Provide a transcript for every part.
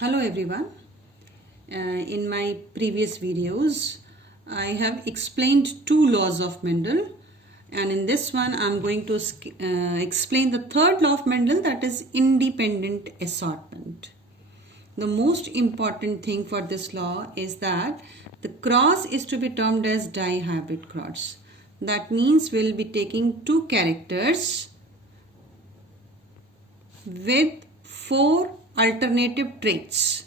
Hello everyone. In my previous videos, I have explained two laws of Mendel, and in this one I'm going to explain the third law of Mendel, that is independent assortment. The most important thing for this law is that the cross is to be termed as dihybrid cross. That means we'll be taking two characters with four alternative traits.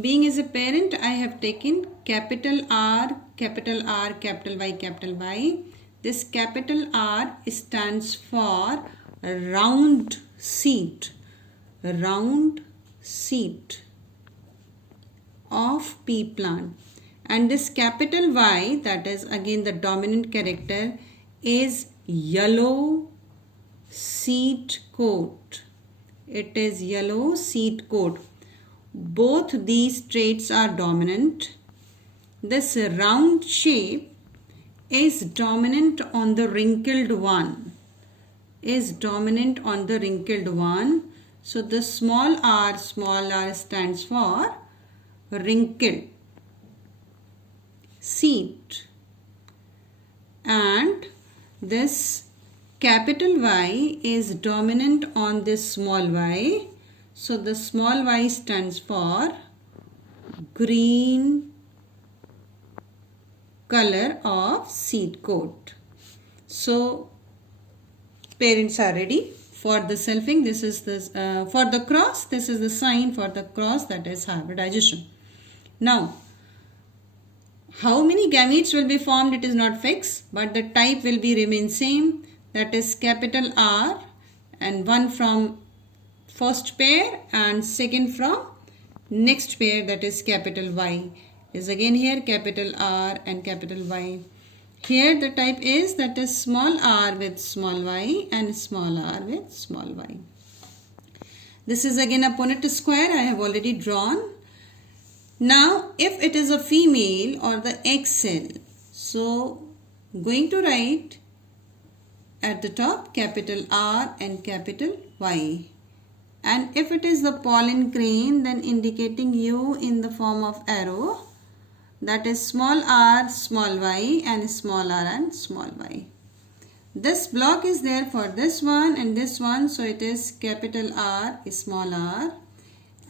Being as a parent, I have taken capital R, capital R, capital Y, capital Y. This capital R stands for round seat of pea plant. And this capital Y, that is again the dominant character, is yellow seed coat. It is yellow seed coat. Both these traits are dominant. This round shape is dominant on the wrinkled one. So the small r stands for wrinkled seed. And this capital Y is dominant on this small y. So the small y stands for green color of seed coat. So parents are ready for the selfing. This is the for the cross. This is the sign for the cross, that is hybridization. Now, how many gametes will be formed? It is not fixed, but the type will be remain same. That is capital R, and one from first pair and second from next pair, that is capital Y. Is again here capital R and capital Y. Here the type is, that is small r with small y and small r with small y. This is again a Punnett square I have already drawn. Now if it is a female or the egg cell, so going to write at the top capital R and capital Y. And if it is the pollen grain, then indicating U in the form of arrow, that is small r, small y and small r and small y. This block is there for this one and this one, so it is capital R, small r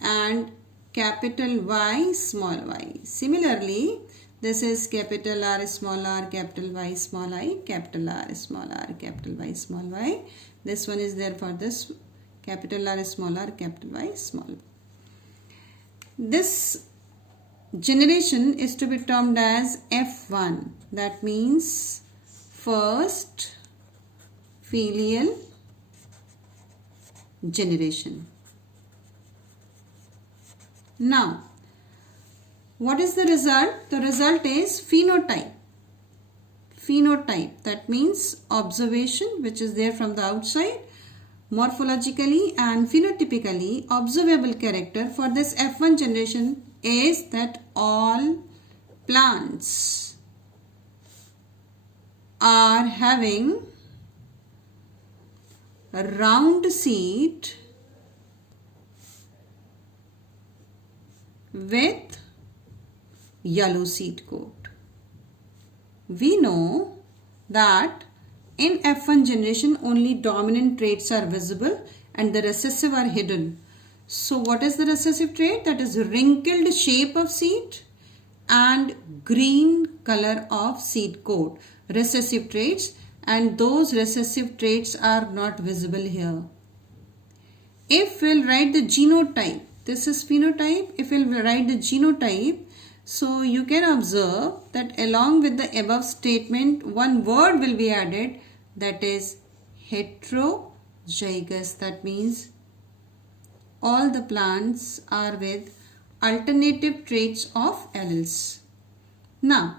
and capital Y, small y. Similarly, this is capital R, small r, capital Y, small I, capital R, small r, capital Y, small y. This one is there for this capital R, small r, capital Y, small y. This generation is to be termed as F1. That means first filial generation. Now, what is the result? The result is phenotype. That means observation, which is there from the outside, morphologically and phenotypically observable character for this F1 generation is that all plants are having a round seed with yellow seed coat. We know that in F1 generation only dominant traits are visible and the recessive are hidden. So what is the recessive trait? That is wrinkled shape of seed and green color of seed coat. Recessive traits, and those recessive traits are not visible here. If we'll write the genotype, this is phenotype. If we'll write the genotype, so you can observe that along with the above statement, one word will be added, that is heterozygous. That means all the plants are with alternative traits of alleles. Now,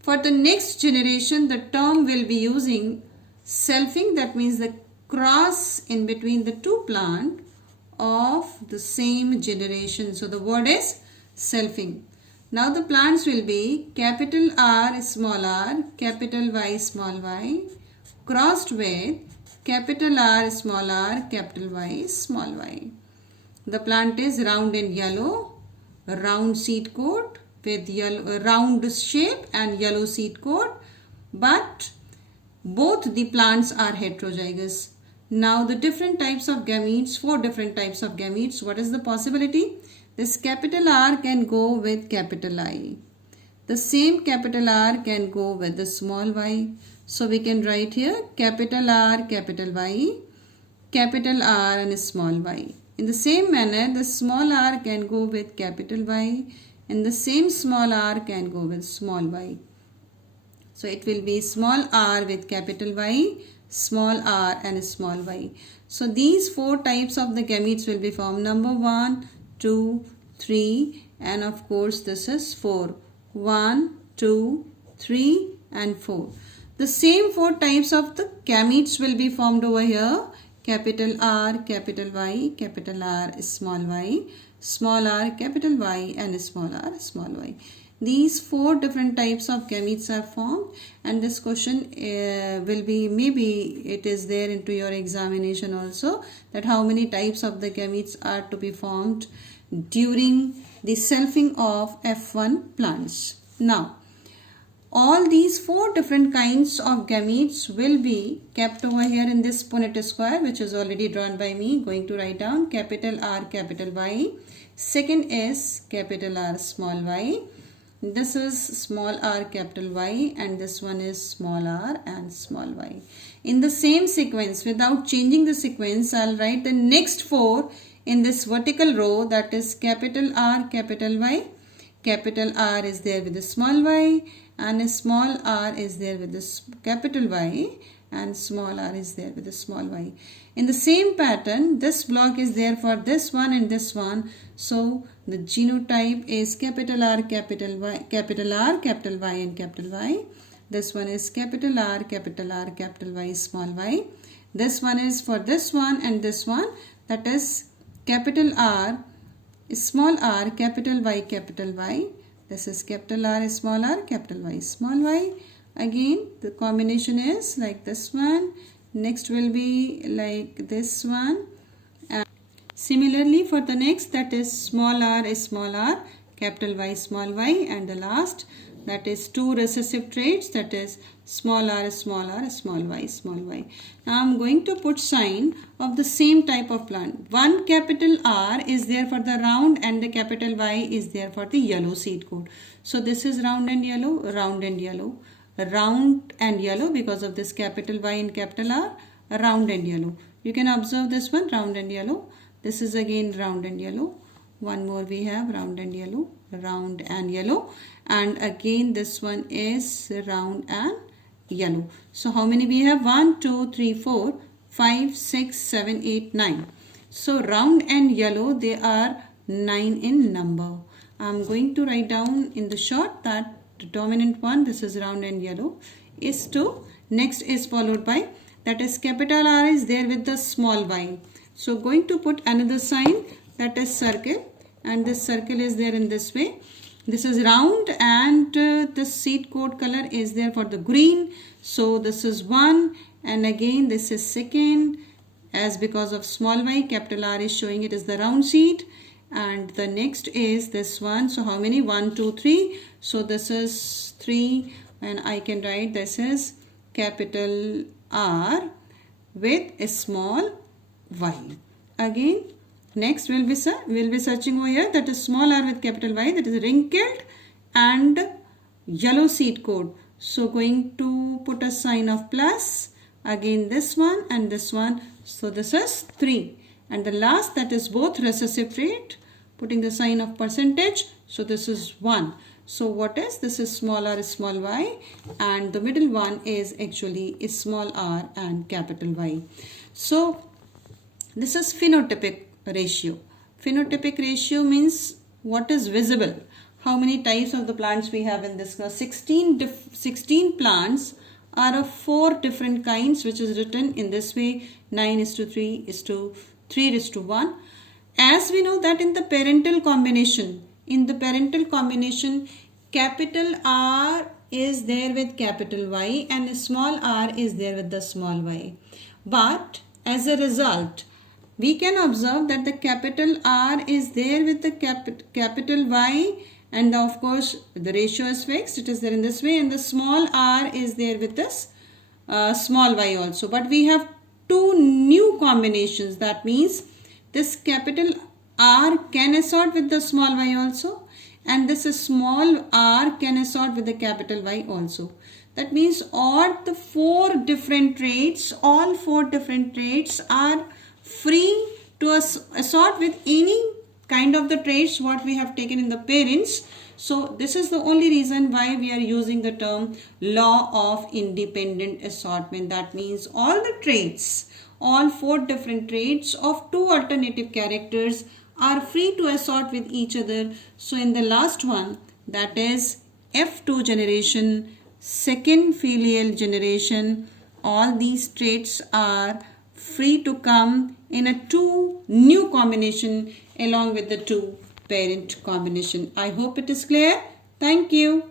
for the next generation, the term will be using selfing. That means the cross in between the two plants of the same generation. So the word is selfing. Now the plants will be capital R, small r, capital Y, small y, crossed with capital R, capital Y, small y. The plant is round and yellow, round seed coat with yellow, round shape and yellow seed coat, but both the plants are heterozygous. Now the different types of gametes, 4 different types of gametes, what is the possibility? This capital R can go with capital I. The same capital R can go with the small y. So we can write here capital R, capital Y, capital R and small y. In the same manner, the small r can go with capital Y and the same small r can go with small y. So it will be small r with capital Y, small r and small y. So these 4 types of the gametes will be formed. Number 1, 2, 3 and of course this is 4. 1, 2, 3 and 4. The same 4 types of the gametes will be formed over here. Capital R, capital Y, capital R, small r, capital Y and small r, small y. These 4 different types of gametes are formed, and this question will be, maybe it is there into your examination also, that how many types of the gametes are to be formed during the selfing of F1 plants. Now, all these 4 different kinds of gametes will be kept over here in this Punnett square, which is already drawn by me. Going to write down capital R, capital Y. Second is capital R, small y. This is small r, capital Y, and this one is small r and small y. In the same sequence, without changing the sequence, I'll write the next 4 in this vertical row, that is capital R, capital Y. Capital R is there with the small y, and a small r is there with the capital Y, and small r is there with the small y. In the same pattern, this block is there for this one and this one. So the genotype is capital R, capital Y, capital R, capital Y and capital Y. This one is capital R, capital R, capital Y, small y. This one is for this one and this one, that is capital R, small r, capital Y, capital Y. This is capital R, small r, capital Y, small y. Again, the combination is like this one. Next will be like this one. And similarly for the next, that is small r, capital Y, small y. And the last, that is 2 recessive traits, that is small r, small y, small y. Now I am going to put sign of the same type of plant. One capital R is there for the round and the capital Y is there for the yellow seed coat. So this is round and yellow, round and yellow, round and yellow because of this capital Y and capital R, round and yellow. You can observe this one, round and yellow. This is again round and yellow. One more we have round and yellow, round and yellow, and again this one is round and yellow. So how many we have? 1, 2, 3, 4, 5, 6, 7, 8, 9. So round and yellow, they are 9 in number. I am going to write down in the short that the dominant one, this is round and yellow, is 2. Next is followed by, that is capital R is there with the small y. So going to put another sign, that is circle, and this circle is there in this way. This is round and the seed coat color is there for the green. So this is 1 and again this is second, as because of small y, capital R is showing it is the round seed, and the next is this one. So how many? 1, 2, 3. So this is 3 and I can write this is capital R with a small y. Again, next we'll be searching over here, that is small r with capital Y, that is wrinkled and yellow seed coat. So going to put a sign of plus, again this one and this one. So this is 3. And the last, that is both recessive trait, putting the sign of percentage. So this is 1. So what is? This is small r, small y, and the middle one is actually a small r and capital Y. So this is phenotypic ratio. Phenotypic ratio means what is visible. How many types of the plants we have in this? Now 16 plants are of 4 different kinds, which is written in this way: 9:3:3:1. As we know that in the parental combination, capital R is there with capital Y and small r is there with the small y. But as a result, we can observe that the capital R is there with the capital Y, and of course the ratio is fixed, it is there in this way, and the small r is there with this small y also. But we have two new combinations, that means this capital R can assort with the small y also, and this small r can assort with the capital Y also. That means all four different traits are free to assort with any kind of the traits what we have taken in the parents. So this is the only reason why we are using the term law of independent assortment. That means all four different traits of two alternative characters are free to assort with each other. So in the last one, that is F2 generation, second filial generation, all these traits are free to come in a two new combination along with the two parent combination. I hope it is clear. Thank you.